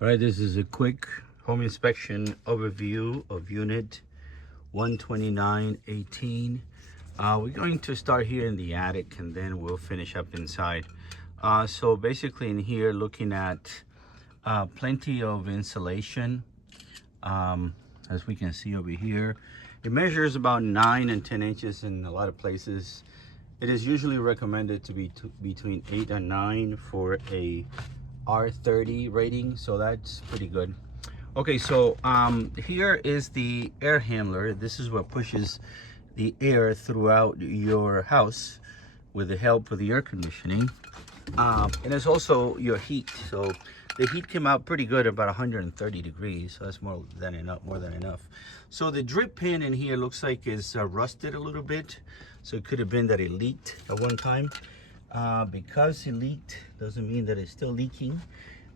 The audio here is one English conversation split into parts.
All right, this is a quick home inspection overview of unit 12918. We're going to start here in the attic and then we'll finish up inside. So basically in here looking at plenty of insulation. As we can see over here, it measures about 9 and 10 inches in a lot of places. It is usually recommended to be between 8 and 9 for a R30 rating, so that's pretty good. Okay, so here is the air handler. This is what pushes the air throughout your house with the help of the air conditioning. And it's also your heat. So the heat came out pretty good, about 130 degrees. So that's more than enough. So the drip pan in here looks like it's rusted a little bit. So it could have been that it leaked at one time. Because it leaked doesn't mean that it's still leaking.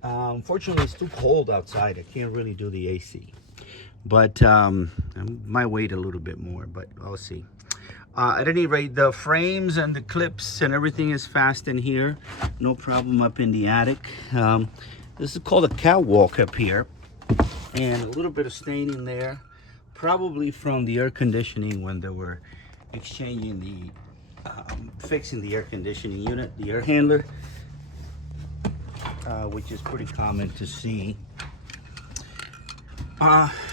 Unfortunately, it's too cold outside. I can't really do the AC. But I might wait a little bit more, but I'll see. At any rate, the frames and the clips and everything is fast in here. No problem up in the attic. This is called a catwalk up here. And a little bit of staining there. Probably from the air conditioning when they were exchanging the, fixing the air conditioning unit, the air handler. Which is pretty common to see.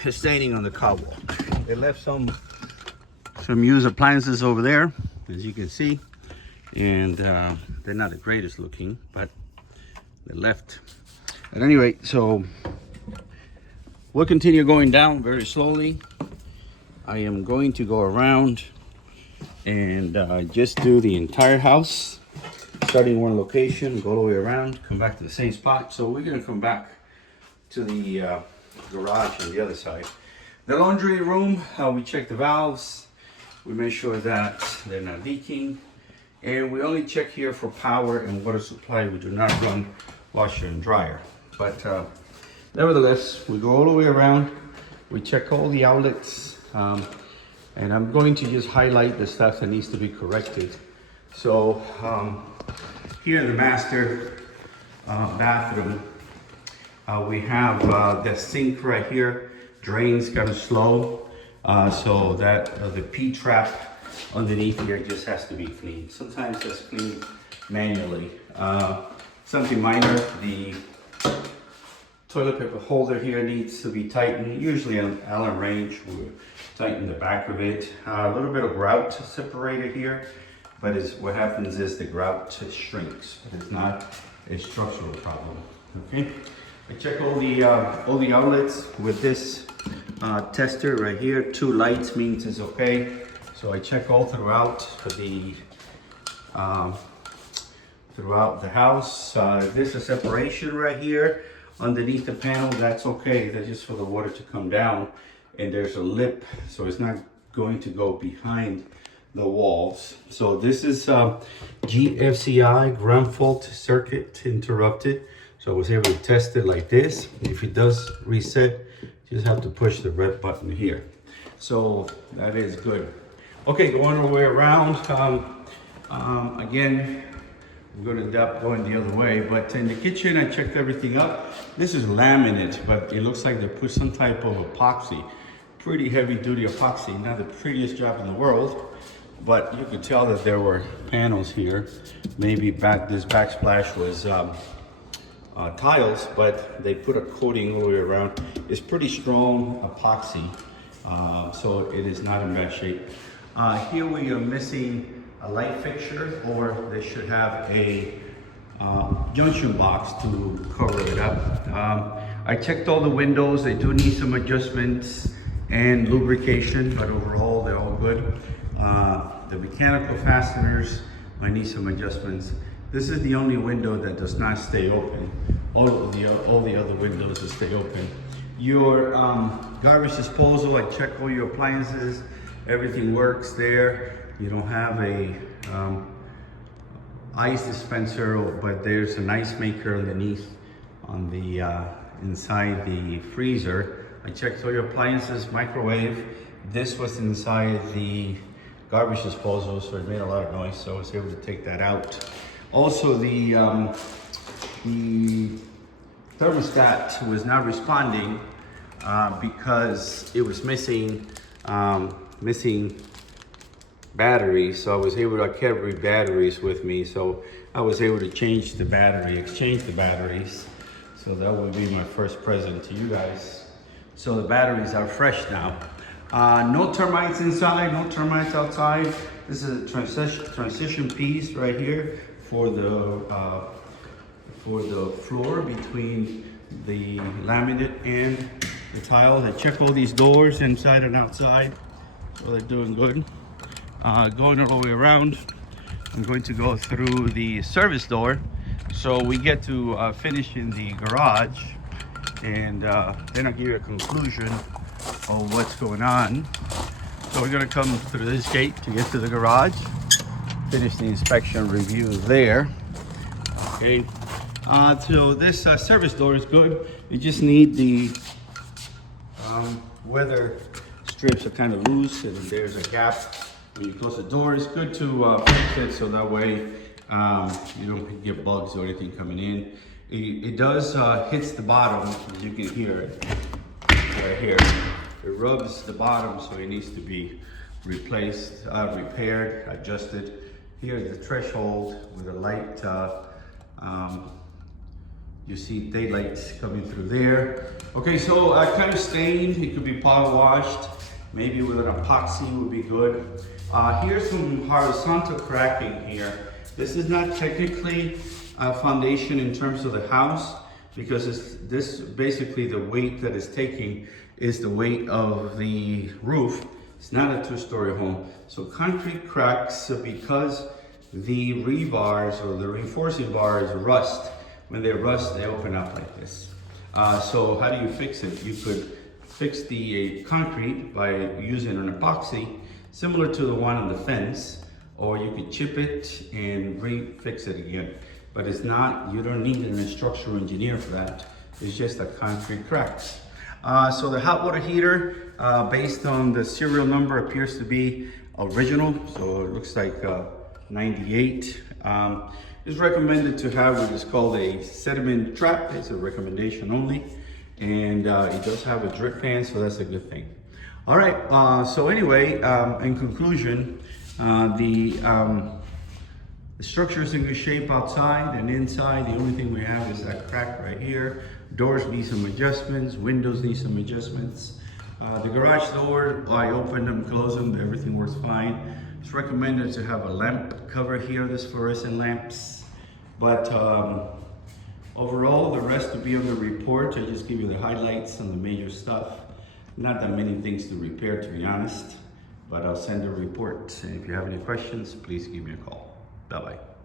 Staining on the catwalk. They left some used appliances over there, as you can see, and they're not the greatest looking, but they left. At any rate, so we'll continue going down very slowly. I am going to go around and just do the entire house, starting one location, go all the way around, come back to the same spot. So we're gonna come back to the garage on the other side. The laundry room, we check the valves. We make sure that they're not leaking. And we only check here for power and water supply. We do not run washer and dryer. But nevertheless, we go all the way around. We check all the outlets. And I'm going to just highlight the stuff that needs to be corrected. So here in the master bathroom, we have the sink right here. Drains kind of slow. So that the P-trap underneath here just has to be cleaned. Sometimes that's cleaned manually. Something minor, the toilet paper holder here needs to be tightened. Usually an Allen wrench will tighten the back of it. A little bit of grout separator here, but what happens is the grout shrinks. It's not a structural problem. Okay, I check all the outlets with this tester right here. 2 lights means it's okay. So I check all throughout the house. There's a separation right here underneath the panel. That's okay. That's just for the water to come down. And there's a lip, so it's not going to go behind the walls. So this is GFCI, ground fault circuit interrupted. So I was able to test it like this. If it does reset, you just have to push the red button here. So that is good. Okay, going all the way around. Again, I'm going to end up going the other way, but in the kitchen, I checked everything up. This is laminate, but it looks like they put some type of epoxy. Pretty heavy duty epoxy, not the prettiest job in the world, but you could tell that there were panels here. Maybe this backsplash was tiles, but they put a coating all the way around. It's pretty strong epoxy, so it is not in bad shape. Here we are missing a light fixture, or they should have a junction box to cover it up. I checked all the windows. They do need some adjustments and lubrication, but overall they're all good. The mechanical fasteners might need some adjustments. This is the only window that does not stay open. All the other windows that stay open. Your garbage disposal, I check all your appliances. Everything works there. You don't have a ice dispenser, but there's an ice maker underneath on the inside the freezer. I checked all your appliances, microwave. This was inside the garbage disposal, so it made a lot of noise, so I was able to take that out. Also, the thermostat was not responding because it was missing batteries. So I was able to, I carry batteries with me, so I was able to exchange the batteries. So that would be my first present to you guys. So the batteries are fresh now. No termites inside, no termites outside. This is a transition piece right here for the floor between the laminate and the tile. I check all these doors inside and outside, so they're doing good. Going all the way around, I'm going to go through the service door, so we get to finish in the garage, and then I'll give you a conclusion of what's going on. So we're gonna come through this gate to get to the garage, finish the inspection review there. Okay, so this service door is good. You just need the weather strips are kind of loose, and there's a gap when you close the door. It's good to fix it so that way you don't get bugs or anything coming in. It does hits the bottom, as you can hear it right here. It rubs the bottom, so it needs to be replaced, repaired, adjusted. Here's the threshold with a light. You see daylight coming through there. Okay, so kind of stained. It could be power washed. Maybe with an epoxy would be good. Here's some horizontal cracking here. This is not technically a foundation in terms of the house, because this basically the weight that it's taking is the weight of the roof. It's not a two-story home. So concrete cracks because the rebars or the reinforcing bars rust. When they rust, they open up like this. So how do you fix it? You could fix the concrete by using an epoxy similar to the one on the fence, or you could chip it and re-fix it again. But it's not, you don't need an structural engineer for that. It's just a concrete cracks. So the hot water heater, based on the serial number, appears to be original. So it looks like 98. It's recommended to have what is called a sediment trap. It's a recommendation only. And it does have a drip fan, so that's a good thing. All right, so anyway, in conclusion, the structure is in good shape outside and inside. The only thing we have is that crack right here. Doors need some adjustments, windows need some adjustments. The garage door, I opened them, closed them, everything works fine. It's recommended to have a lamp cover here, this fluorescent lamps. But overall, the rest will be on the report. I just give you the highlights and the major stuff. Not that many things to repair, to be honest, but I'll send a report. And if you have any questions, please give me a call. Bye-bye.